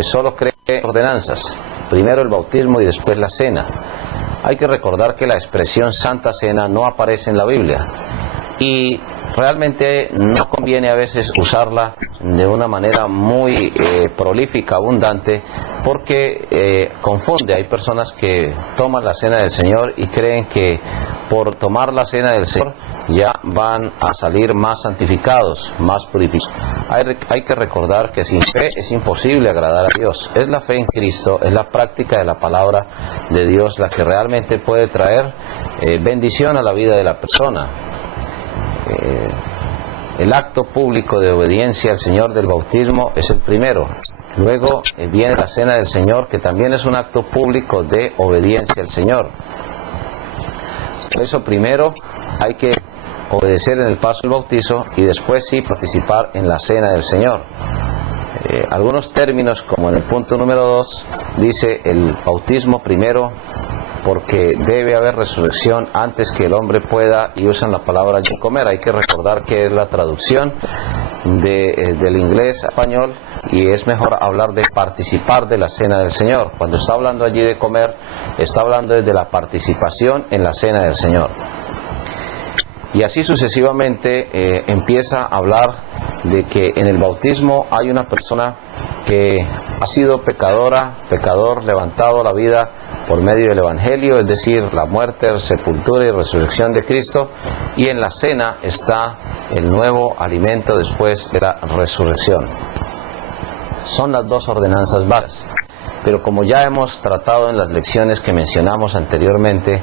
pues solo cree ordenanzas, primero el bautismo y después la cena. Hay que recordar que la expresión Santa Cena no aparece en la Biblia y realmente no conviene a veces usarla de una manera muy prolífica, abundante, porque confunde. Hay personas que toman la cena del Señor y creen que por tomar la cena del Señor ya van a salir más santificados, más purificados. Hay que recordar que sin fe es imposible agradar a Dios. Es la fe en Cristo, es la práctica de la palabra de Dios la que realmente puede traer bendición a la vida de la persona. El acto público de obediencia al Señor del bautismo es el primero. Luego viene la cena del Señor, que también es un acto público de obediencia al Señor. Por eso primero hay que obedecer en el paso del bautizo y después sí participar en la cena del Señor. Algunos términos, como en el punto número 2, dice el bautismo primero, porque debe haber resurrección antes que el hombre pueda, y usan la palabra comer. Hay que recordar que es la traducción del inglés a español, y es mejor hablar de participar de la cena del Señor. Cuando está hablando allí de comer, está hablando desde la participación en la cena del Señor. Y así sucesivamente empieza a hablar de que en el bautismo hay una persona que ha sido pecador, levantado a la vida por medio del Evangelio, es decir, la muerte, sepultura y resurrección de Cristo, y en la cena está el nuevo alimento después de la resurrección. Son las dos ordenanzas básicas, pero como ya hemos tratado en las lecciones que mencionamos anteriormente,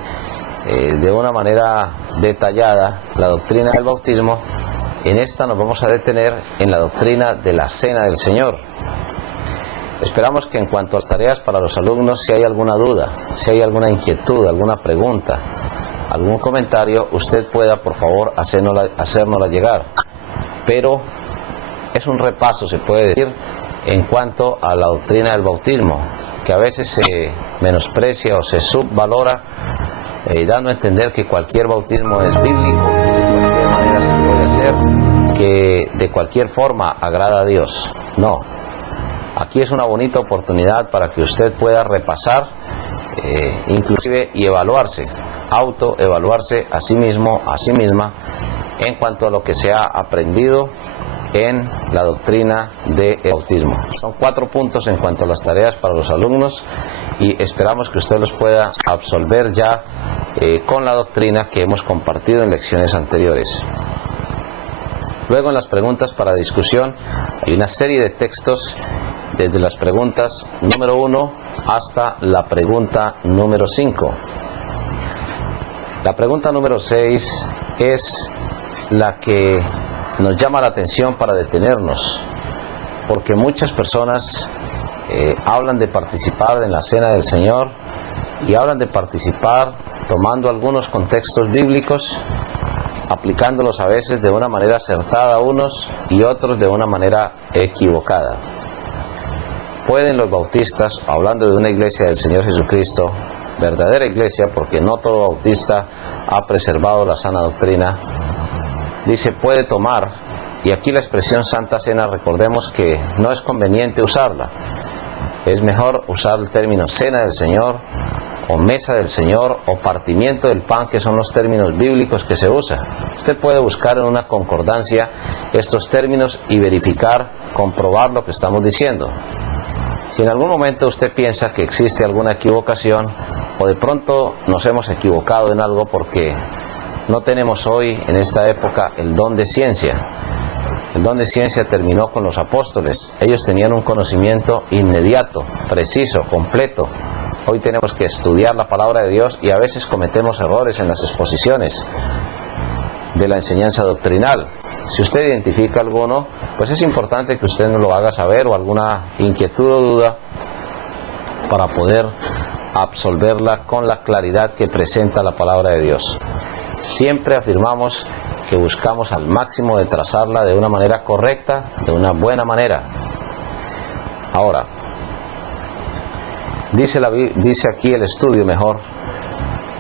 de una manera detallada la doctrina del bautismo, en esta nos vamos a detener en la doctrina de la cena del Señor. Esperamos que en cuanto a las tareas para los alumnos, si hay alguna duda, si hay alguna inquietud, alguna pregunta, algún comentario, usted pueda por favor hacérnosla llegar. Pero es un repaso, se puede decir, en cuanto a la doctrina del bautismo, que a veces se menosprecia o se subvalora, dando a entender que cualquier bautismo es bíblico, que de cualquier manera se puede hacer, que de cualquier forma agrada a Dios. No. Aquí es una bonita oportunidad para que usted pueda repasar, inclusive, y evaluarse, autoevaluarse a sí mismo, a sí misma, en cuanto a lo que se ha aprendido en la doctrina del bautismo. Son 4 puntos en cuanto a las tareas para los alumnos, y esperamos que usted los pueda absolver ya con la doctrina que hemos compartido en lecciones anteriores. Luego, en las preguntas para discusión, hay una serie de textos desde las preguntas número 1 hasta la pregunta número 5. La pregunta número 6 es la que nos llama la atención para detenernos, porque muchas personas hablan de participar en la cena del Señor, y hablan de participar tomando algunos contextos bíblicos, aplicándolos a veces de una manera acertada a unos y otros de una manera equivocada. ¿Pueden los bautistas, hablando de una iglesia del Señor Jesucristo, verdadera iglesia, porque no todo bautista ha preservado la sana doctrina, dice, puede tomar, y aquí la expresión Santa Cena, recordemos que no es conveniente usarla, es mejor usar el término cena del Señor, o mesa del Señor, o partimiento del pan, que son los términos bíblicos que se usan. Usted puede buscar en una concordancia estos términos y verificar, comprobar lo que estamos diciendo. Si en algún momento usted piensa que existe alguna equivocación, o de pronto nos hemos equivocado en algo porque no tenemos hoy, en esta época, el don de ciencia. El don de ciencia terminó con los apóstoles. Ellos tenían un conocimiento inmediato, preciso, completo. Hoy tenemos que estudiar la palabra de Dios, y a veces cometemos errores en las exposiciones de la enseñanza doctrinal. Si usted identifica alguno, pues es importante que usted nos lo haga saber, o alguna inquietud o duda, para poder absolverla con la claridad que presenta la palabra de Dios. Siempre afirmamos que buscamos al máximo de trazarla de una manera correcta, de una buena manera. Ahora, dice aquí el estudio mejor,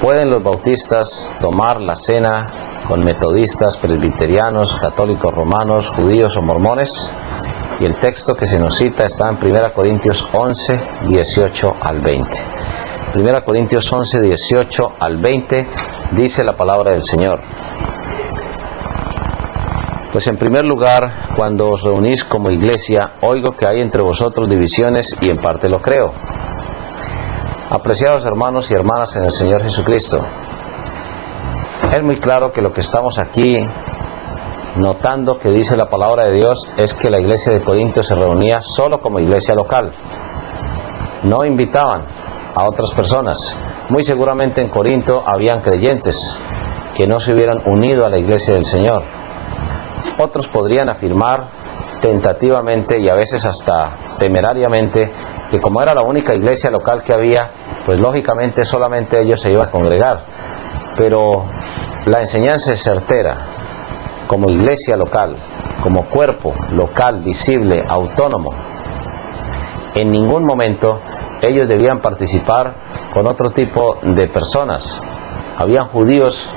¿pueden los bautistas tomar la cena con metodistas, presbiterianos, católicos romanos, judíos o mormones? Y el texto que se nos cita está en 1 Corintios 11, 18 al 20. 1 Corintios 11, 18 al 20 dice la palabra del Señor. Pues en primer lugar, cuando os reunís como iglesia, oigo que hay entre vosotros divisiones y en parte lo creo. Apreciados hermanos y hermanas en el Señor Jesucristo, es muy claro que lo que estamos aquí notando que dice la palabra de Dios es que la iglesia de Corinto se reunía solo como iglesia local. No invitaban a otras personas. Muy seguramente en Corinto habían creyentes que no se hubieran unido a la iglesia del Señor. Otros podrían afirmar tentativamente y a veces hasta temerariamente que como era la única iglesia local que había, pues lógicamente solamente ellos se iban a congregar. Pero la enseñanza es certera. Como iglesia local, como cuerpo local, visible, autónomo, en ningún momento ellos debían participar con otro tipo de personas. Habían judíos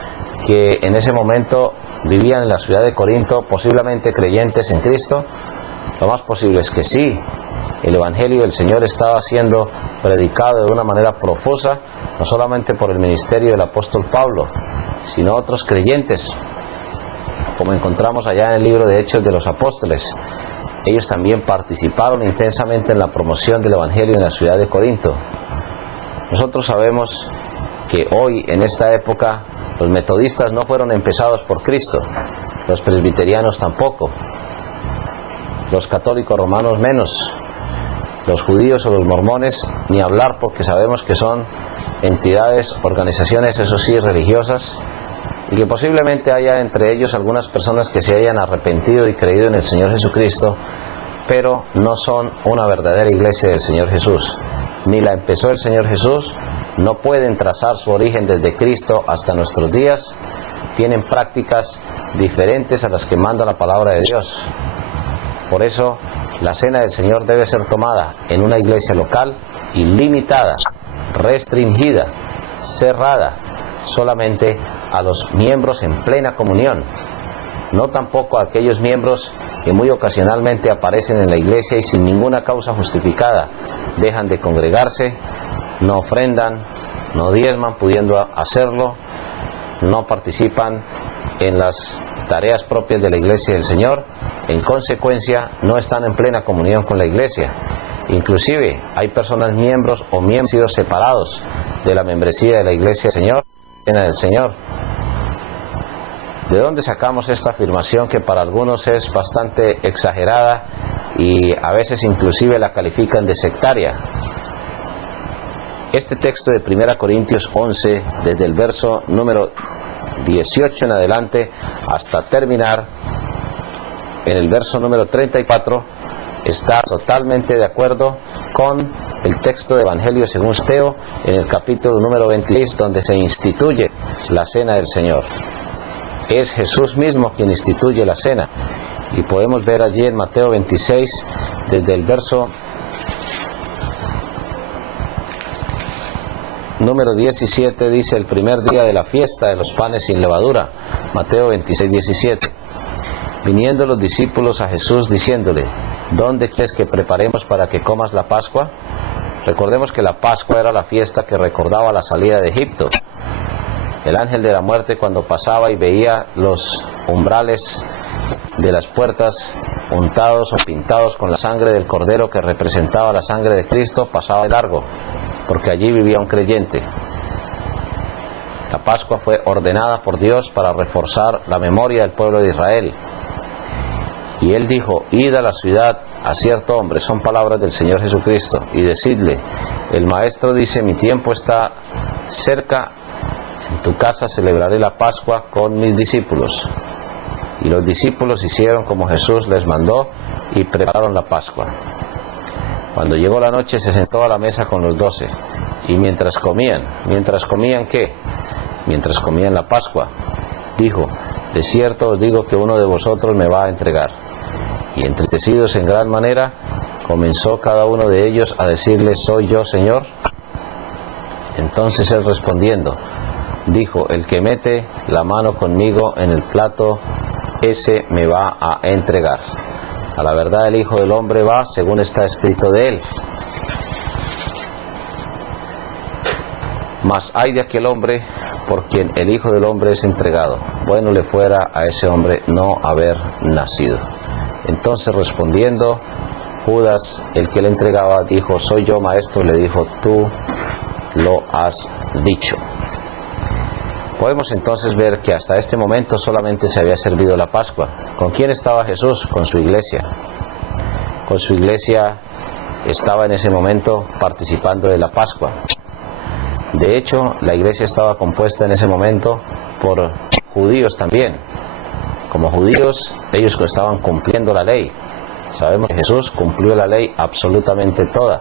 que en ese momento vivían en la ciudad de Corinto, posiblemente creyentes en Cristo. Lo más posible es que sí, el Evangelio del Señor estaba siendo predicado de una manera profusa, no solamente por el ministerio del apóstol Pablo, sino otros creyentes, como encontramos allá en el libro de Hechos de los Apóstoles. Ellos también participaron intensamente en la promoción del Evangelio en la ciudad de Corinto. Nosotros sabemos que hoy, en esta época, los metodistas no fueron empezados por Cristo, los presbiterianos tampoco, los católicos romanos menos, los judíos o los mormones ni hablar, porque sabemos que son entidades, organizaciones, eso sí, religiosas, y que posiblemente haya entre ellos algunas personas que se hayan arrepentido y creído en el Señor Jesucristo, pero no son una verdadera iglesia del Señor Jesús. Ni la empezó el Señor Jesús, no pueden trazar su origen desde Cristo hasta nuestros días, tienen prácticas diferentes a las que manda la palabra de Dios. Por eso, la cena del Señor debe ser tomada en una iglesia local y limitada, restringida, cerrada, solamente a los miembros en plena comunión, no tampoco a aquellos miembros que muy ocasionalmente aparecen en la iglesia y sin ninguna causa justificada dejan de congregarse, no ofrendan, no diezman pudiendo hacerlo, no participan en las tareas propias de la iglesia del Señor, en consecuencia no están en plena comunión con la iglesia. Inclusive hay personas miembros o miembros sido separados de la membresía de la iglesia del Señor. ¿De dónde sacamos esta afirmación que para algunos es bastante exagerada y a veces inclusive la califican de sectaria? Este texto de 1 Corintios 11, desde el verso número 18 en adelante hasta terminar en el verso número 34, está totalmente de acuerdo con el texto de Evangelio según Mateo en el capítulo número 26, donde se instituye la cena del Señor. Es Jesús mismo quien instituye la cena, y podemos ver allí en Mateo 26, desde el verso número 17, dice: el primer día de la fiesta de los panes sin levadura. Mateo 26, 17. Viniendo los discípulos a Jesús diciéndole: ¿dónde quieres que preparemos para que comas la Pascua? Recordemos que la Pascua era la fiesta que recordaba la salida de Egipto. El ángel de la muerte, cuando pasaba y veía los umbrales de las puertas untados o pintados con la sangre del cordero que representaba la sangre de Cristo, pasaba de largo, porque allí vivía un creyente. La Pascua fue ordenada por Dios para reforzar la memoria del pueblo de Israel. Y él dijo: id a la ciudad a cierto hombre, son palabras del Señor Jesucristo, y decidle: el Maestro dice, mi tiempo está cerca, en tu casa celebraré la Pascua con mis discípulos. Y los discípulos hicieron como Jesús les mandó y prepararon la Pascua. Cuando llegó la noche se sentó a la mesa con los 12, y mientras comían ¿qué? Mientras comían la Pascua, dijo: de cierto os digo que uno de vosotros me va a entregar. Y entristecidos en gran manera, comenzó cada uno de ellos a decirle: ¿soy yo, Señor? Entonces él respondiendo, dijo: el que mete la mano conmigo en el plato, ese me va a entregar. A la verdad el Hijo del Hombre va según está escrito de él. Mas hay de aquel hombre por quien el Hijo del Hombre es entregado. Bueno le fuera a ese hombre no haber nacido. Entonces respondiendo, Judas, el que le entregaba, dijo: soy yo, maestro. Le dijo: tú lo has dicho. Podemos entonces ver que hasta este momento solamente se había servido la Pascua. ¿Con quién estaba Jesús? Con su iglesia. Con su iglesia estaba en ese momento participando de la Pascua. De hecho, la iglesia estaba compuesta en ese momento por judíos también. Como judíos, ellos estaban cumpliendo la ley. Sabemos que Jesús cumplió la ley absolutamente toda,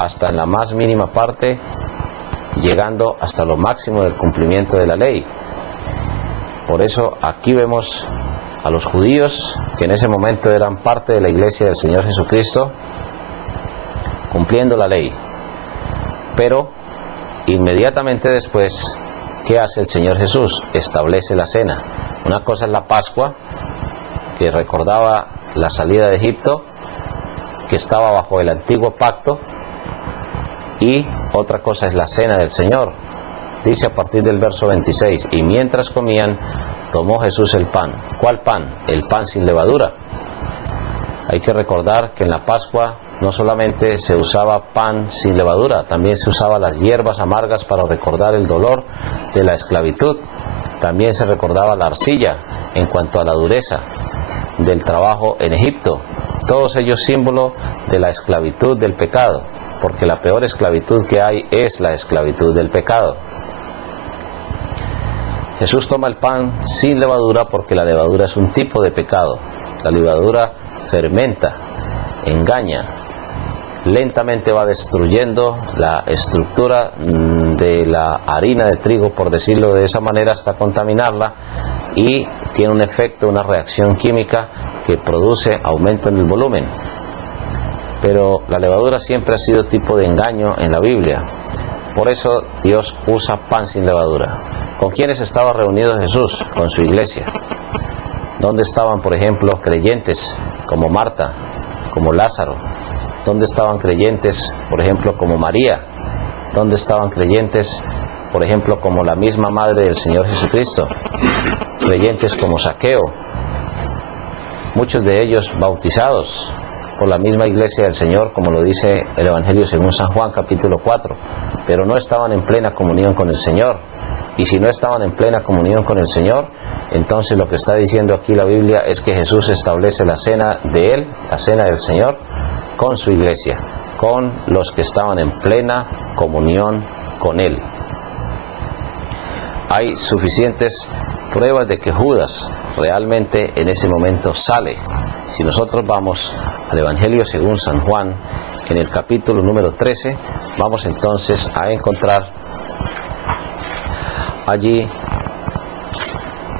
hasta en la más mínima parte, llegando hasta lo máximo del cumplimiento de la ley. Por eso aquí vemos a los judíos, que en ese momento eran parte de la iglesia del Señor Jesucristo, cumpliendo la ley. Pero inmediatamente después, ¿qué hace el Señor Jesús? Establece la cena. Una cosa es la Pascua, que recordaba la salida de Egipto, que estaba bajo el antiguo pacto, y otra cosa es la cena del Señor. Dice a partir del verso 26, y mientras comían, tomó Jesús el pan. ¿Cuál pan? El pan sin levadura. Hay que recordar que en la Pascua no solamente se usaba pan sin levadura, también se usaba las hierbas amargas para recordar el dolor de la esclavitud. También se recordaba la arcilla en cuanto a la dureza del trabajo en Egipto. Todos ellos símbolo de la esclavitud del pecado, porque la peor esclavitud que hay es la esclavitud del pecado. Jesús toma el pan sin levadura porque la levadura es un tipo de pecado. La levadura fermenta, engaña, lentamente va destruyendo la estructura de la harina de trigo, por decirlo de esa manera, hasta contaminarla, y tiene un efecto, una reacción química que produce aumento en el volumen. Pero la levadura siempre ha sido tipo de engaño en la Biblia. Por eso Dios usa pan sin levadura. ¿Con quiénes estaba reunido Jesús? Con su iglesia. ¿Dónde estaban, por ejemplo, creyentes como Marta, como Lázaro? ¿Dónde estaban creyentes, por ejemplo, como María? ¿Dónde estaban creyentes, por ejemplo, como la misma madre del Señor Jesucristo? Creyentes como Zaqueo, muchos de ellos bautizados por la misma iglesia del Señor, como lo dice el Evangelio según San Juan capítulo 4, pero no estaban en plena comunión con el Señor. Y si no estaban en plena comunión con el Señor, entonces lo que está diciendo aquí la Biblia es que Jesús establece la cena de Él, la cena del Señor, con su iglesia, con los que estaban en plena comunión con Él. Hay suficientes pruebas de que Judas realmente en ese momento sale. Si nosotros vamos al Evangelio según San Juan, en el capítulo número 13, vamos entonces a encontrar allí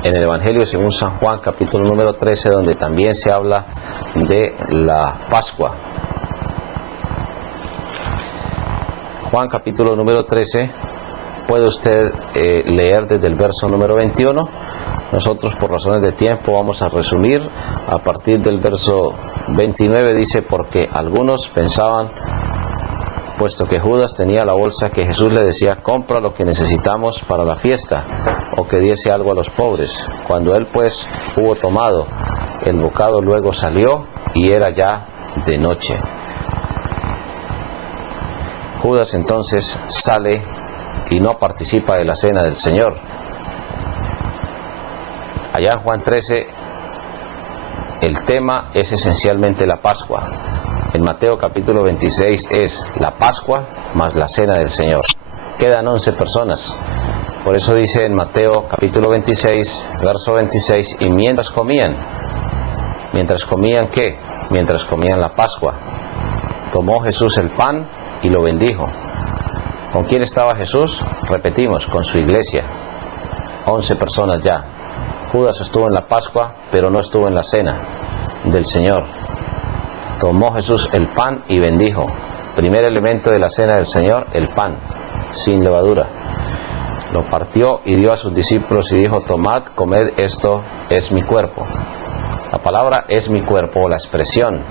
en el Evangelio según San Juan, capítulo número 13, donde también se habla de la Pascua. Juan capítulo número 13, puede usted leer desde el verso número 21. Nosotros por razones de tiempo vamos a resumir a partir del verso 29. Dice: porque algunos pensaban, puesto que Judas tenía la bolsa, que Jesús le decía: compra lo que necesitamos para la fiesta, o que diese algo a los pobres. Cuando él pues hubo tomado el bocado, luego salió, y era ya de noche. Judas entonces sale y no participa de la cena del Señor. Allá en Juan 13 el tema es esencialmente la Pascua. En Mateo capítulo 26 es la Pascua más la cena del Señor. Quedan 11 personas. Por eso dice en Mateo capítulo 26, verso 26, y mientras comían, ¿qué? Mientras comían la Pascua, tomó Jesús el pan y lo bendijo. ¿Con quién estaba Jesús? Repetimos, con su iglesia. 11 personas ya. Judas estuvo en la Pascua, pero no estuvo en la cena del Señor. Tomó Jesús el pan y bendijo. Primer elemento de la cena del Señor, el pan, sin levadura. Lo partió y dio a sus discípulos y dijo: tomad, comed, esto es mi cuerpo. palabra es mi cuerpo, la expresión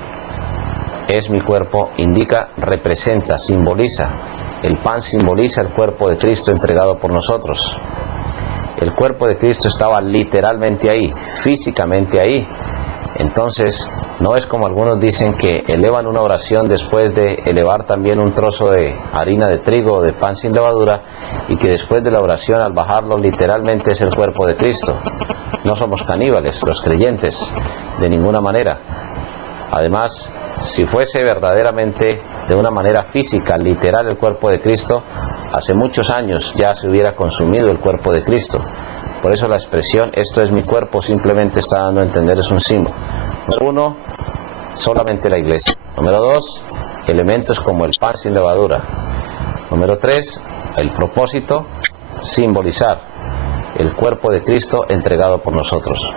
es mi cuerpo, indica, representa, simboliza. El pan simboliza el cuerpo de Cristo entregado por nosotros. El cuerpo de Cristo estaba literalmente ahí, físicamente ahí. Entonces, no es como algunos dicen que elevan una oración después de elevar también un trozo de harina de trigo o de pan sin levadura, y que después de la oración, al bajarlo, literalmente es el cuerpo de Cristo. No somos caníbales, los creyentes, de ninguna manera. Además, si fuese verdaderamente de una manera física, literal, el cuerpo de Cristo, hace muchos años ya se hubiera consumido el cuerpo de Cristo. Por eso la expresión, esto es mi cuerpo, simplemente está dando a entender, es un símbolo. Número 1, solamente la iglesia. Número 2, elementos como el pan sin levadura. Número 3, el propósito, simbolizar el cuerpo de Cristo entregado por nosotros.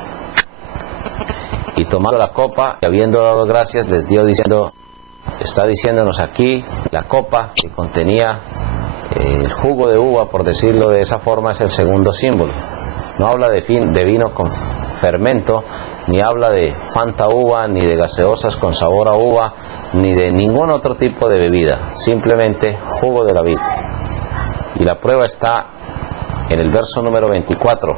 Y tomando la copa, y habiendo dado gracias, les dio diciendo, está diciéndonos aquí, la copa que contenía el jugo de uva, por decirlo de esa forma, es el segundo símbolo. No habla de vino con fermento, ni habla de Fanta uva, ni de gaseosas con sabor a uva, ni de ningún otro tipo de bebida, simplemente jugo de la vid. Y la prueba está en el verso número 24.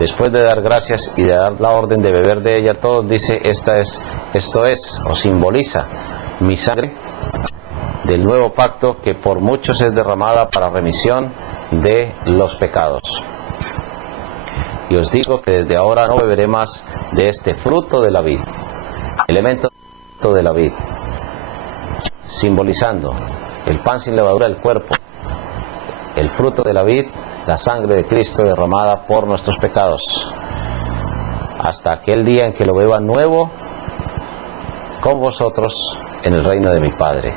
Después de dar gracias y de dar la orden de beber de ella, todos dice, esto es, o simboliza, mi sangre del nuevo pacto, que por muchos es derramada para remisión de los pecados. Y os digo que desde ahora no beberé más de este fruto de la vid, elemento de la vid, simbolizando el pan sin levadura del cuerpo, el fruto de la vid, la sangre de Cristo derramada por nuestros pecados, hasta aquel día en que lo beba nuevo con vosotros en el reino de mi Padre,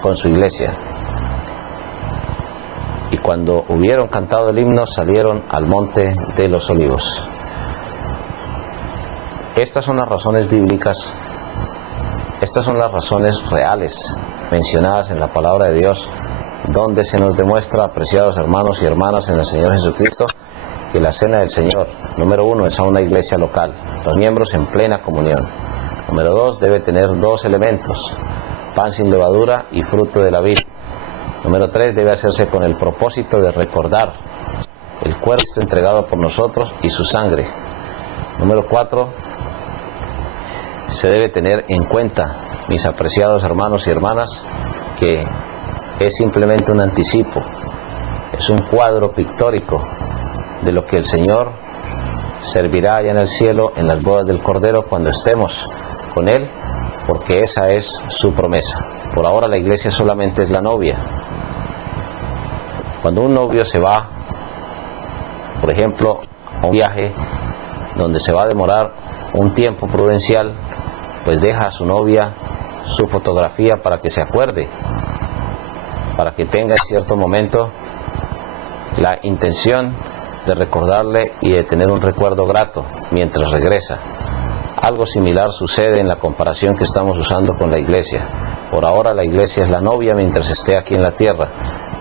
con su iglesia. Y cuando hubieron cantado el himno, salieron al monte de los olivos. Estas son las razones bíblicas, estas son las razones reales mencionadas en la palabra de Dios, donde se nos demuestra, apreciados hermanos y hermanas en el Señor Jesucristo, que la cena del Señor, número 1, es a una iglesia local, los miembros en plena comunión. Número 2, debe tener 2 elementos, pan sin levadura y fruto de la vid. Número 3, debe hacerse con el propósito de recordar el cuerpo entregado por nosotros y su sangre. Número 4, se debe tener en cuenta, mis apreciados hermanos y hermanas, que es simplemente un anticipo, es un cuadro pictórico de lo que el Señor servirá allá en el cielo, en las bodas del Cordero, cuando estemos con Él, porque esa es su promesa. Por ahora la iglesia solamente es la novia. Cuando un novio se va, por ejemplo, a un viaje donde se va a demorar un tiempo prudencial, pues deja a su novia su fotografía para que se acuerde, para que tenga en cierto momento la intención de recordarle y de tener un recuerdo grato mientras regresa. Algo similar sucede en la comparación que estamos usando con la iglesia. Por ahora la iglesia es la novia mientras esté aquí en la tierra,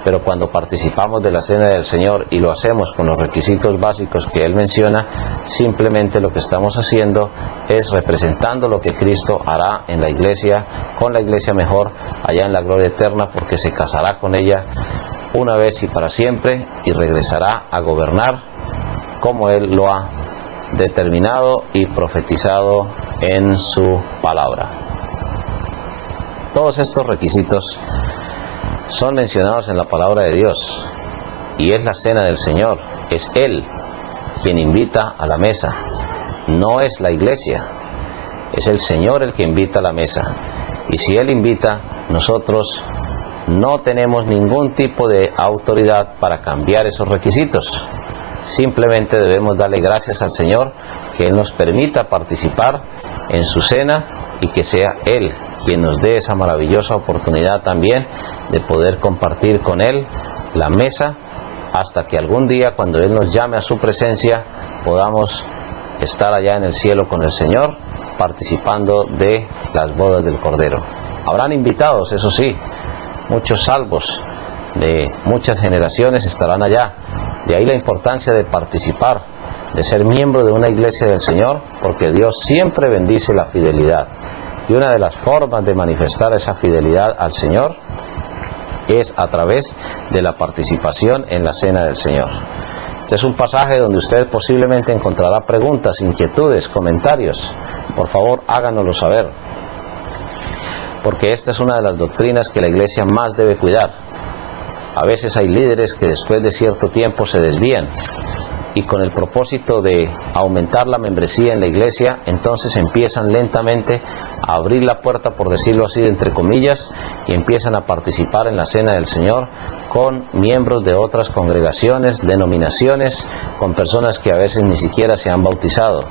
pero cuando participamos de la cena del Señor y lo hacemos con los requisitos básicos que Él menciona, simplemente lo que estamos haciendo es representando lo que Cristo hará en la iglesia, con la iglesia mejor, allá en la gloria eterna, porque se casará con ella una vez y para siempre y regresará a gobernar como Él lo ha determinado y profetizado en su palabra. Todos estos requisitos son mencionados en la palabra de Dios, y es la cena del Señor, es Él quien invita a la mesa, no es la iglesia, es el Señor el que invita a la mesa, y si Él invita, nosotros no tenemos ningún tipo de autoridad para cambiar esos requisitos. Simplemente debemos darle gracias al Señor que Él nos permita participar en su cena y que sea Él quien nos dé esa maravillosa oportunidad también de poder compartir con Él la mesa, hasta que algún día, cuando Él nos llame a su presencia, podamos estar allá en el cielo con el Señor, participando de las bodas del Cordero. Habrán invitados, eso sí, muchos salvos de muchas generaciones estarán allá. De ahí la importancia de participar de ser miembro de una iglesia del Señor, porque Dios siempre bendice la fidelidad. Y una de las formas de manifestar esa fidelidad al Señor es a través de la participación en la cena del Señor. Este es un pasaje donde usted posiblemente encontrará preguntas, inquietudes, comentarios. Por favor, háganoslo saber, porque esta es una de las doctrinas que la iglesia más debe cuidar. A veces hay líderes que después de cierto tiempo se desvían, y con el propósito de aumentar la membresía en la iglesia, entonces empiezan lentamente a abrir la puerta, por decirlo así, entre comillas, y empiezan a participar en la cena del Señor con miembros de otras congregaciones, denominaciones, con personas que a veces ni siquiera se han bautizado.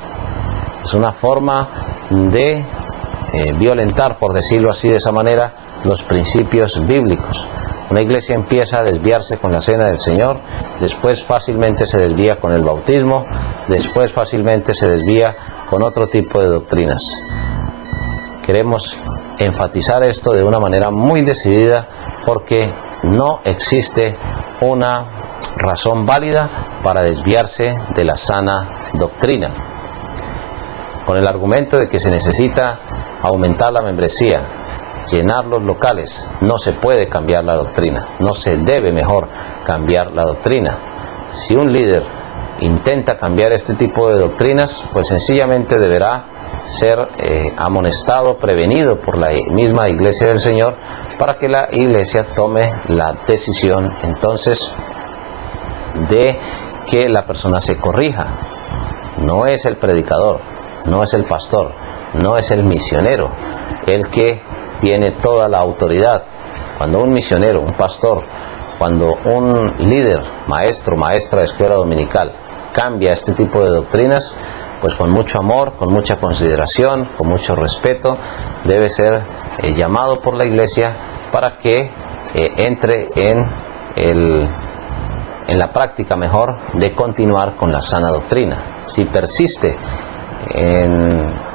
Es una forma de violentar, por decirlo así, de esa manera, los principios bíblicos. Una iglesia empieza a desviarse con la cena del Señor, después fácilmente se desvía con el bautismo, después fácilmente se desvía con otro tipo de doctrinas. Queremos enfatizar esto de una manera muy decidida, porque no existe una razón válida para desviarse de la sana doctrina. Con el argumento de que se necesita aumentar la membresía, llenar los locales, no se puede cambiar la doctrina, no se debe mejor cambiar la doctrina. Si un líder intenta cambiar este tipo de doctrinas, pues sencillamente deberá ser amonestado, prevenido por la misma iglesia del Señor, para que la iglesia tome la decisión entonces de que la persona se corrija. No es el predicador, no es el pastor, no es el misionero el que tiene toda la autoridad. Cuando un misionero, un pastor, cuando un líder, maestro, maestra de escuela dominical cambia este tipo de doctrinas, pues con mucho amor, con mucha consideración, con mucho respeto, debe ser llamado por la iglesia para que entre en la práctica mejor de continuar con la sana doctrina. Si persiste en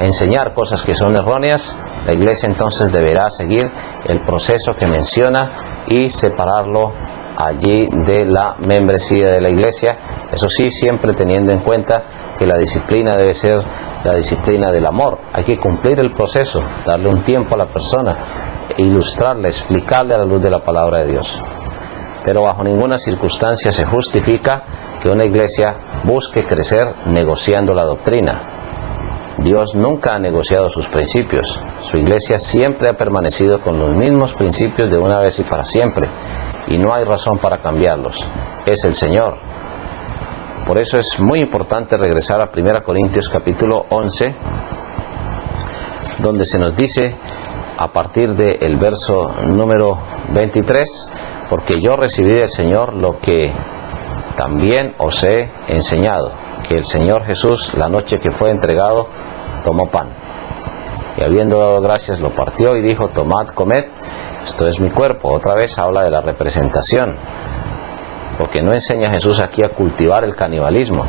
enseñar cosas que son erróneas, la iglesia entonces deberá seguir el proceso que menciona y separarlo allí de la membresía de la iglesia. Eso sí, siempre teniendo en cuenta que la disciplina debe ser la disciplina del amor. Hay que cumplir el proceso, darle un tiempo a la persona, ilustrarle, explicarle a la luz de la palabra de Dios. Pero bajo ninguna circunstancia se justifica que una iglesia busque crecer negociando la doctrina. Dios nunca ha negociado sus principios. Su iglesia siempre ha permanecido con los mismos principios de una vez y para siempre, y no hay razón para cambiarlos. Es el Señor. Por eso es muy importante regresar a 1 Corintios capítulo 11, donde se nos dice a partir del verso número 23, porque yo recibí del Señor lo que también os he enseñado, que el Señor Jesús, la noche que fue entregado, tomó pan, y habiendo dado gracias lo partió y dijo: tomad, comed, esto es mi cuerpo. Otra vez habla de la representación, porque no enseña Jesús aquí a cultivar el canibalismo,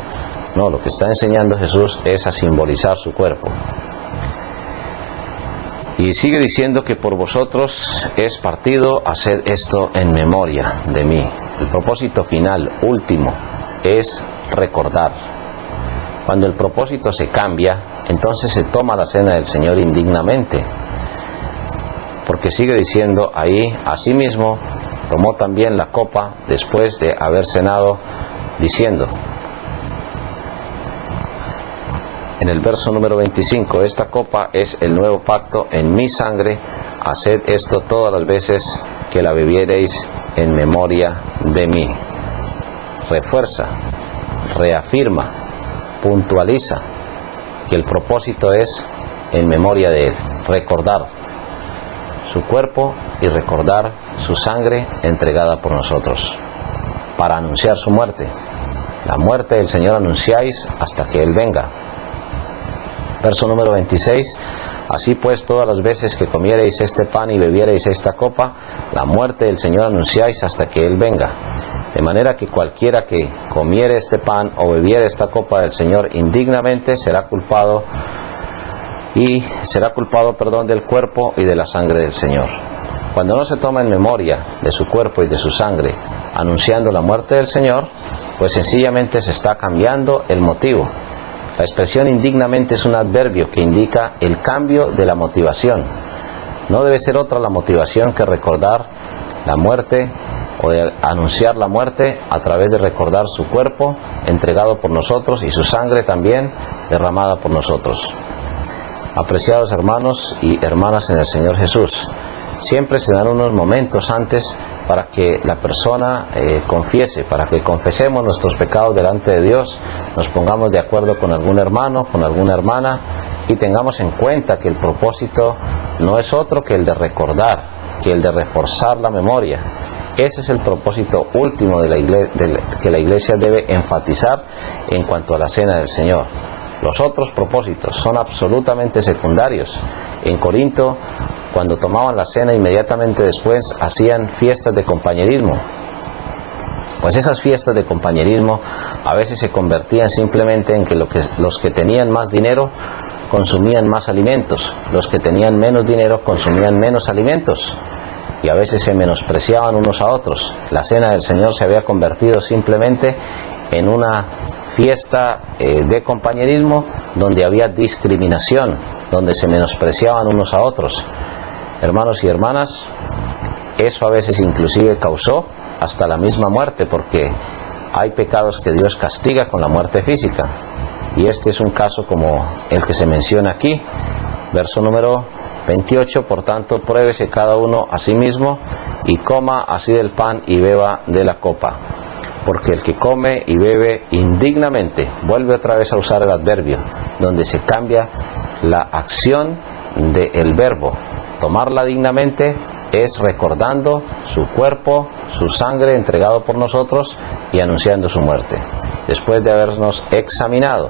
no, lo que está enseñando Jesús es a simbolizar su cuerpo. Y sigue diciendo que por vosotros es partido, haced esto en memoria de mí. El propósito final, último, es recordar. Cuando el propósito se cambia, entonces se toma la cena del Señor indignamente, porque sigue diciendo ahí: asimismo tomó también la copa después de haber cenado, diciendo, en el verso número 25, esta copa es el nuevo pacto en mi sangre, haced esto todas las veces que la bebiereis en memoria de mí. Refuerza, reafirma, puntualiza que el propósito es en memoria de Él, recordar su cuerpo y recordar su sangre entregada por nosotros, para anunciar su muerte. La muerte del Señor anunciáis hasta que Él venga. Verso número 26, así pues todas las veces que comiereis este pan y bebiereis esta copa, la muerte del Señor anunciáis hasta que Él venga. De manera que cualquiera que comiere este pan o bebiere esta copa del Señor indignamente será culpado del cuerpo y de la sangre del Señor. Cuando no se toma en memoria de su cuerpo y de su sangre, anunciando la muerte del Señor, pues sencillamente se está cambiando el motivo. La expresión indignamente es un adverbio que indica el cambio de la motivación. No debe ser otra la motivación que recordar la muerte o de anunciar la muerte a través de recordar su cuerpo entregado por nosotros y su sangre también derramada por nosotros. Apreciados hermanos y hermanas en el Señor Jesús, siempre se dan unos momentos antes para que la persona confiese, para que confesemos nuestros pecados delante de Dios, nos pongamos de acuerdo con algún hermano, con alguna hermana y tengamos en cuenta que el propósito no es otro que el de recordar, que el de reforzar la memoria. Ese es el propósito último de la iglesia, que la iglesia debe enfatizar en cuanto a la cena del Señor. Los otros propósitos son absolutamente secundarios. En Corinto, cuando tomaban la cena, inmediatamente después hacían fiestas de compañerismo. Pues esas fiestas de compañerismo a veces se convertían simplemente en que los que tenían más dinero consumían más alimentos, los que tenían menos dinero consumían menos alimentos. Y a veces se menospreciaban unos a otros. La cena del Señor se había convertido simplemente en una fiesta de compañerismo donde había discriminación, donde se menospreciaban unos a otros. Hermanos y hermanas, eso a veces inclusive causó hasta la misma muerte, porque hay pecados que Dios castiga con la muerte física. Y este es un caso como el que se menciona aquí, verso número 28, por tanto, pruébese cada uno a sí mismo y coma así del pan y beba de la copa. Porque el que come y bebe indignamente, vuelve otra vez a usar el adverbio, donde se cambia la acción del verbo. Tomarla dignamente es recordando su cuerpo, su sangre entregado por nosotros y anunciando su muerte. Después de habernos examinado.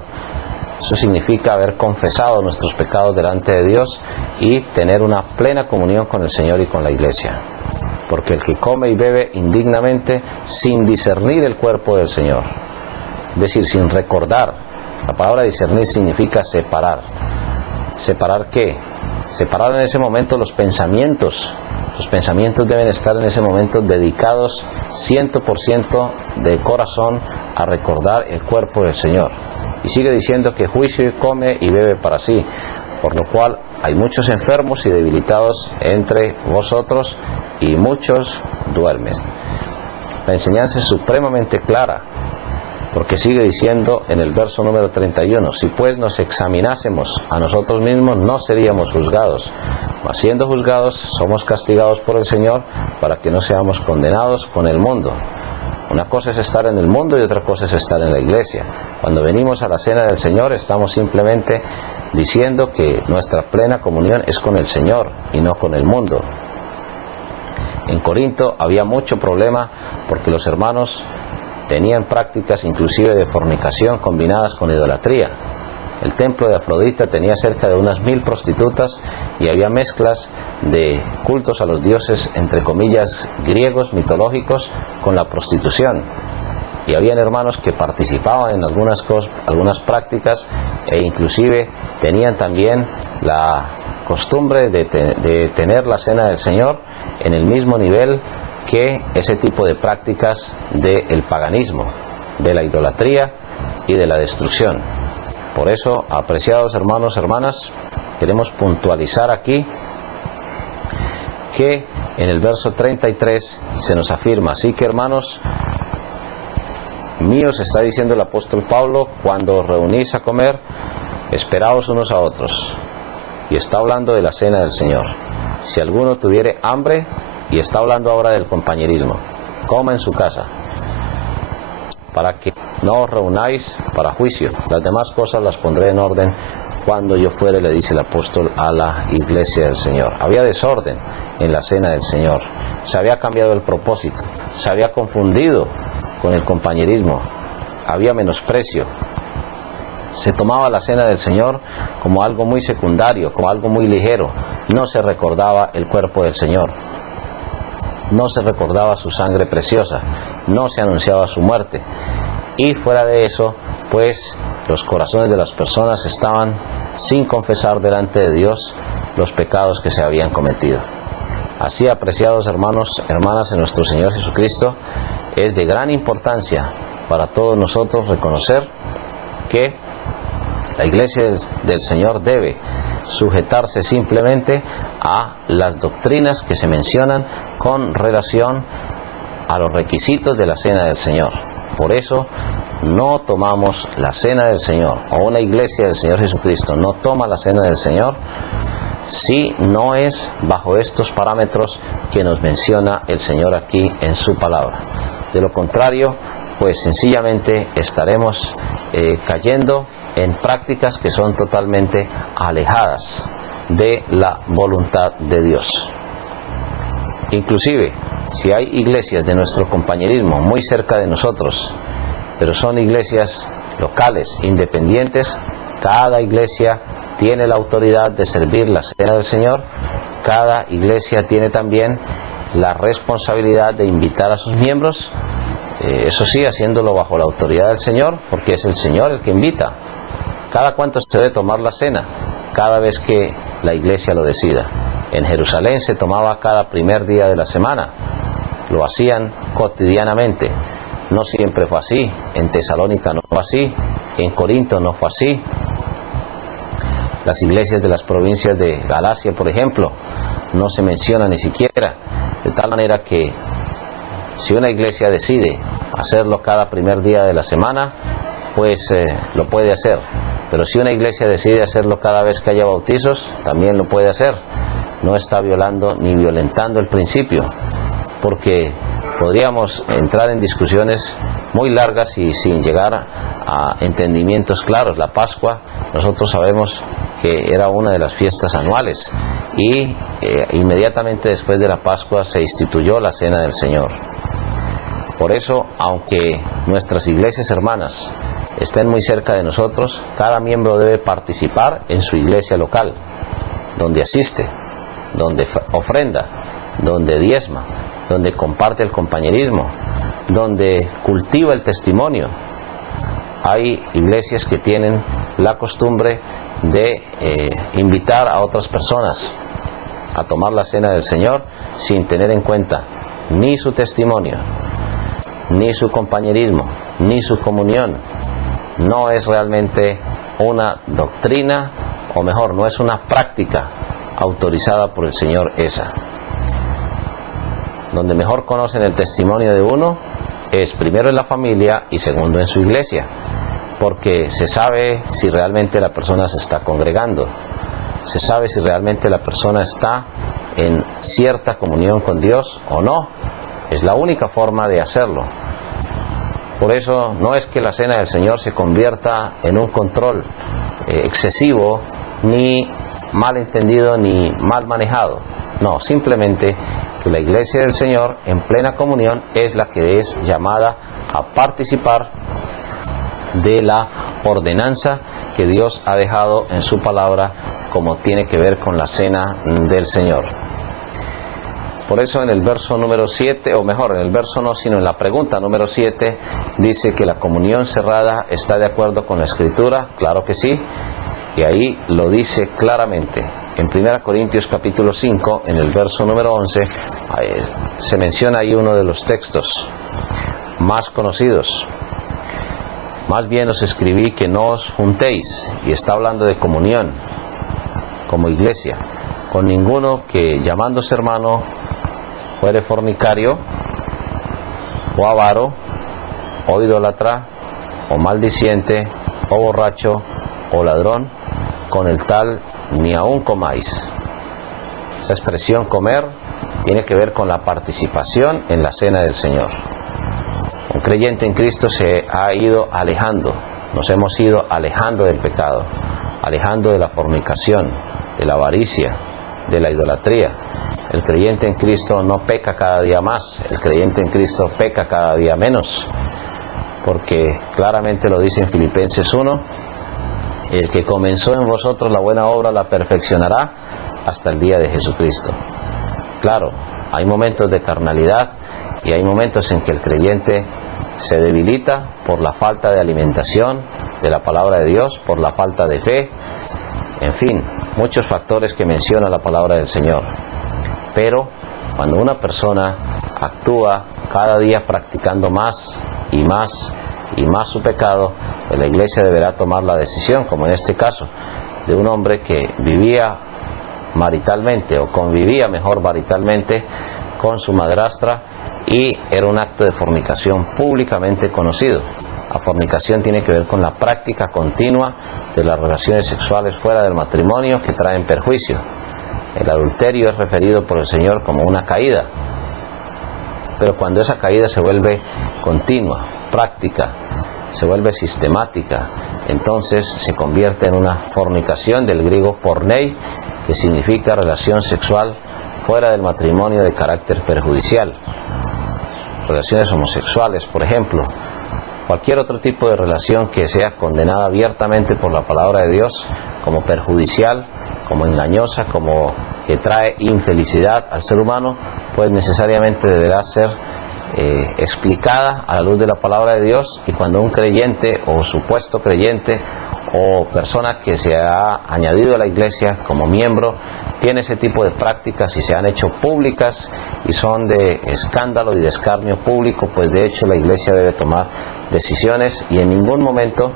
Eso significa haber confesado nuestros pecados delante de Dios y tener una plena comunión con el Señor y con la iglesia. Porque el que come y bebe indignamente sin discernir el cuerpo del Señor, es decir, sin recordar. La palabra discernir significa separar. ¿Separar qué? Separar en ese momento los pensamientos. Los pensamientos deben estar en ese momento dedicados 100% de corazón a recordar el cuerpo del Señor. Y sigue diciendo que juicio come y bebe para sí, por lo cual hay muchos enfermos y debilitados entre vosotros y muchos duermen. La enseñanza es supremamente clara, porque sigue diciendo en el verso número 31, si pues nos examinásemos a nosotros mismos no seríamos juzgados, mas siendo juzgados somos castigados por el Señor para que no seamos condenados con el mundo. Una cosa es estar en el mundo y otra cosa es estar en la iglesia. Cuando venimos a la cena del Señor estamos simplemente diciendo que nuestra plena comunión es con el Señor y no con el mundo. En Corinto había mucho problema porque los hermanos tenían prácticas inclusive de fornicación combinadas con idolatría. El templo de Afrodita tenía cerca de unas 1000 prostitutas y había mezclas de cultos a los dioses, entre comillas, griegos, mitológicos, con la prostitución. Y habían hermanos que participaban en algunas prácticas e inclusive tenían también la costumbre de tener la cena del Señor en el mismo nivel que ese tipo de prácticas del paganismo, de la idolatría y de la destrucción. Por eso, apreciados hermanos, hermanas, queremos puntualizar aquí que en el verso 33 se nos afirma, así que hermanos míos, está diciendo el apóstol Pablo, cuando os reunís a comer, esperaos unos a otros. Y está hablando de la cena del Señor. Si alguno tuviere hambre, y está hablando ahora del compañerismo, coma en su casa, para que no os reunáis para juicio. Las demás cosas las pondré en orden cuando yo fuere, le dice el apóstol a la iglesia del Señor. Había desorden en la cena del Señor. Se había cambiado el propósito. Se había confundido con el compañerismo. Había menosprecio. Se tomaba la cena del Señor como algo muy secundario, como algo muy ligero. No se recordaba el cuerpo del Señor. No se recordaba su sangre preciosa. No se anunciaba su muerte. Y fuera de eso, pues los corazones de las personas estaban sin confesar delante de Dios los pecados que se habían cometido. Así, apreciados hermanos, hermanas en nuestro Señor Jesucristo, es de gran importancia para todos nosotros reconocer que la Iglesia del Señor debe sujetarse simplemente a las doctrinas que se mencionan con relación a los requisitos de la Cena del Señor. Por eso no tomamos la Cena del Señor, o una Iglesia del Señor Jesucristo no toma la Cena del Señor si no es bajo estos parámetros que nos menciona el Señor aquí en su palabra. De lo contrario, pues sencillamente estaremos cayendo en prácticas que son totalmente alejadas de la voluntad de Dios. Inclusive, si hay iglesias de nuestro compañerismo muy cerca de nosotros, pero son iglesias locales, independientes, cada iglesia tiene la autoridad de servir la Cena del Señor. Cada iglesia tiene también la responsabilidad de invitar a sus miembros, eso sí, haciéndolo bajo la autoridad del Señor, porque es el Señor el que invita. Cada cuánto se debe tomar la cena, cada vez que la iglesia lo decida. En Jerusalén se tomaba cada primer día de la semana, lo hacían cotidianamente. No siempre fue así, en Tesalónica no fue así, en Corinto no fue así. Las iglesias de las provincias de Galacia, por ejemplo, no se menciona ni siquiera, de tal manera que si una iglesia decide hacerlo cada primer día de la semana, pues lo puede hacer. Pero si una iglesia decide hacerlo cada vez que haya bautizos, también lo puede hacer. No está violando ni violentando el principio, porque podríamos entrar en discusiones muy largas y sin llegar a entendimientos claros. La Pascua, nosotros sabemos que era una de las fiestas anuales y inmediatamente después de la Pascua se instituyó la Cena del Señor. Por eso, aunque nuestras iglesias hermanas estén muy cerca de nosotros, cada miembro debe participar en su iglesia local, donde asiste, donde ofrenda, donde diezma, donde comparte el compañerismo, donde cultiva el testimonio. Hay iglesias que tienen la costumbre de invitar a otras personas a tomar la Cena del Señor sin tener en cuenta ni su testimonio, ni su compañerismo, ni su comunión. No es realmente una doctrina, o mejor, no es una práctica autorizada por el Señor esa. Donde mejor conocen el testimonio de uno es primero en la familia y segundo en su iglesia, porque se sabe si realmente la persona se está congregando, se sabe si realmente la persona está en cierta comunión con Dios o no. Es la única forma de hacerlo. Por eso no es que la Cena del Señor se convierta en un control excesivo, ni mal entendido, ni mal manejado. No, simplemente que la Iglesia del Señor en plena comunión es la que es llamada a participar de la ordenanza que Dios ha dejado en su palabra, como tiene que ver con la Cena del Señor. Por eso en el verso número 7, o mejor, en el verso no, sino en la pregunta número 7, dice que la comunión cerrada está de acuerdo con la Escritura. Claro que sí, y ahí lo dice claramente. En 1 Corintios capítulo 5, en el verso número 11, se menciona ahí uno de los textos más conocidos. Más bien os escribí que no os juntéis, y está hablando de comunión como iglesia, con ninguno que llamándose hermano fuere fornicario, o avaro, o idólatra, o maldiciente, o borracho, o ladrón, con el tal ni aun comáis. Esa expresión comer tiene que ver con la participación en la Cena del Señor. Un creyente en Cristo se ha ido alejando, nos hemos ido alejando del pecado, alejando de la fornicación, de la avaricia, de la idolatría. El creyente en Cristo no peca cada día más, el creyente en Cristo peca cada día menos, porque claramente lo dice en Filipenses 1, el que comenzó en vosotros la buena obra la perfeccionará hasta el día de Jesucristo. Claro, hay momentos de carnalidad y hay momentos en que el creyente se debilita por la falta de alimentación de la palabra de Dios, por la falta de fe, en fin, muchos factores que menciona la palabra del Señor. Pero Cuando una persona actúa cada día practicando más y más y más su pecado, pues la iglesia deberá tomar la decisión, como en este caso, de un hombre que vivía maritalmente, o convivía mejor maritalmente, con su madrastra, y era un acto de fornicación públicamente conocido. La fornicación tiene que ver con la práctica continua de las relaciones sexuales fuera del matrimonio que traen perjuicio. El adulterio es referido por el Señor como una caída, pero cuando esa caída se vuelve continua, práctica, se vuelve sistemática, entonces se convierte en una fornicación, del griego pornei, que significa relación sexual fuera del matrimonio de carácter perjudicial. Relaciones homosexuales, por ejemplo, cualquier otro tipo de relación que sea condenada abiertamente por la palabra de Dios como perjudicial, como engañosa, como que trae infelicidad al ser humano, pues necesariamente deberá ser explicada a la luz de la palabra de Dios. Y cuando un creyente o supuesto creyente o persona que se ha añadido a la iglesia como miembro tiene ese tipo de prácticas y se han hecho públicas y son de escándalo y de escarnio público, pues de hecho la iglesia debe tomar decisiones, y en ningún momento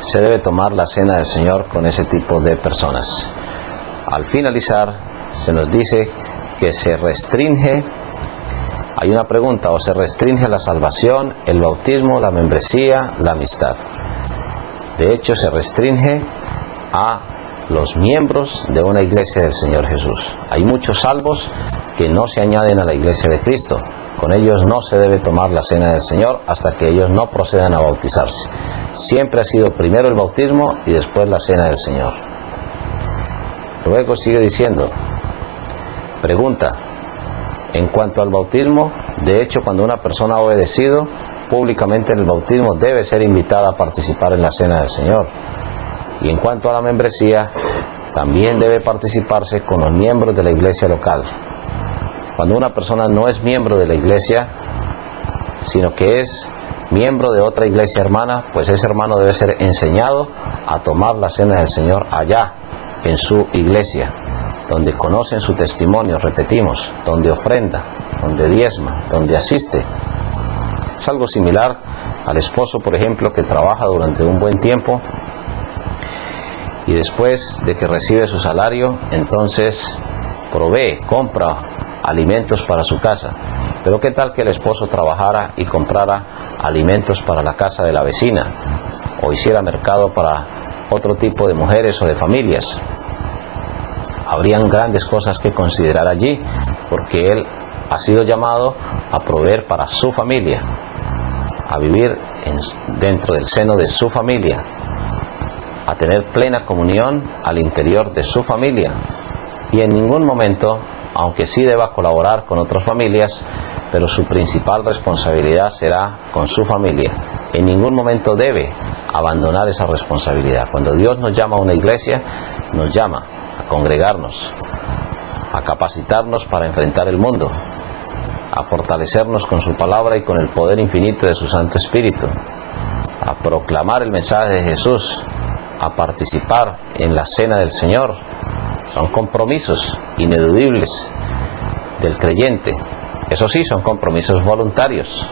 se debe tomar la cena del Señor con ese tipo de personas. Al finalizar se nos dice que se restringe, hay una pregunta, o se restringe la salvación, el bautismo, la membresía, la amistad. De hecho se restringe a los miembros de una iglesia del Señor Jesús. Hay muchos salvos que no se añaden a la iglesia de Cristo. Con ellos no se debe tomar la cena del Señor hasta que ellos no procedan a bautizarse. Siempre ha sido primero el bautismo y después la cena del Señor. Luego sigue diciendo, pregunta, en cuanto al bautismo, de hecho cuando una persona ha obedecido públicamente en el bautismo debe ser invitada a participar en la cena del Señor. Y en cuanto a la membresía, también debe participarse con los miembros de la iglesia local. Cuando una persona no es miembro de la iglesia, sino que es miembro de otra iglesia hermana, pues ese hermano debe ser enseñado a tomar la cena del Señor allá, en su iglesia, donde conocen su testimonio, repetimos, donde ofrenda, donde diezma, donde asiste. Es algo similar al esposo, por ejemplo, que trabaja durante un buen tiempo y después de que recibe su salario, entonces provee, compra alimentos para su casa. Pero ¿qué tal que el esposo trabajara y comprara alimentos para la casa de la vecina, o hiciera mercado para otro tipo de mujeres o de familias? Habrían grandes cosas que considerar allí, porque él ha sido llamado a proveer para su familia, a vivir dentro del seno de su familia, a tener plena comunión al interior de su familia, y en ningún momento, aunque sí deba colaborar con otras familias, pero su principal responsabilidad será con su familia. En ningún momento debe abandonar esa responsabilidad. Cuando Dios nos llama a una iglesia, nos llama a congregarnos, a capacitarnos para enfrentar el mundo, a fortalecernos con su palabra y con el poder infinito de su Santo Espíritu, a proclamar el mensaje de Jesús, a participar en la cena del Señor. Son compromisos ineludibles del creyente. Eso sí, son compromisos voluntarios,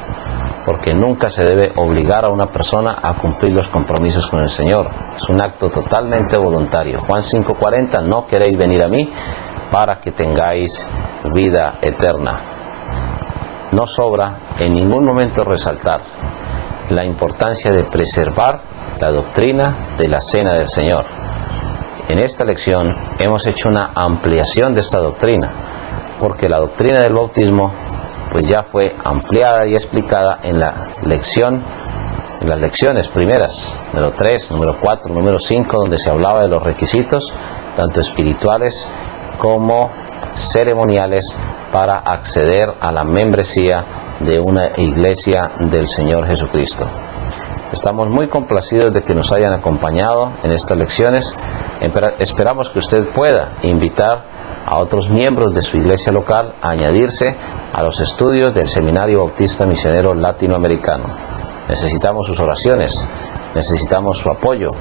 porque nunca se debe obligar a una persona a cumplir los compromisos con el Señor. Es un acto totalmente voluntario. Juan 5:40, no queréis venir a mí para que tengáis vida eterna. No sobra en ningún momento resaltar la importancia de preservar la doctrina de la cena del Señor. En esta lección hemos hecho una ampliación de esta doctrina, porque la doctrina del bautismo pues ya fue ampliada y explicada en la lección, en las lecciones primeras, número 3, número 4, número 5, donde se hablaba de los requisitos, tanto espirituales como ceremoniales, para acceder a la membresía de una iglesia del Señor Jesucristo. Estamos muy complacidos de que nos hayan acompañado en estas lecciones. Esperamos que usted pueda invitar a otros miembros de su iglesia local a añadirse a los estudios del Seminario Bautista Misionero Latinoamericano. Necesitamos sus oraciones, necesitamos su apoyo,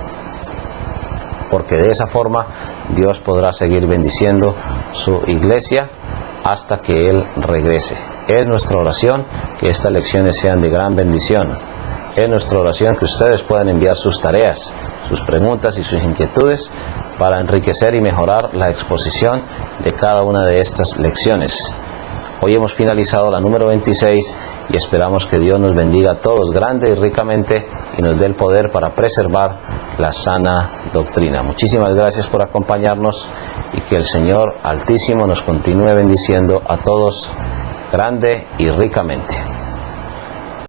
porque de esa forma Dios podrá seguir bendiciendo su iglesia hasta que Él regrese. Es nuestra oración que estas lecciones sean de gran bendición. Es nuestra oración que ustedes puedan enviar sus tareas, sus preguntas y sus inquietudes para enriquecer y mejorar la exposición de cada una de estas lecciones. Hoy hemos finalizado la número 26 y esperamos que Dios nos bendiga a todos grande y ricamente y nos dé el poder para preservar la sana doctrina. Muchísimas gracias por acompañarnos y que el Señor Altísimo nos continúe bendiciendo a todos grande y ricamente.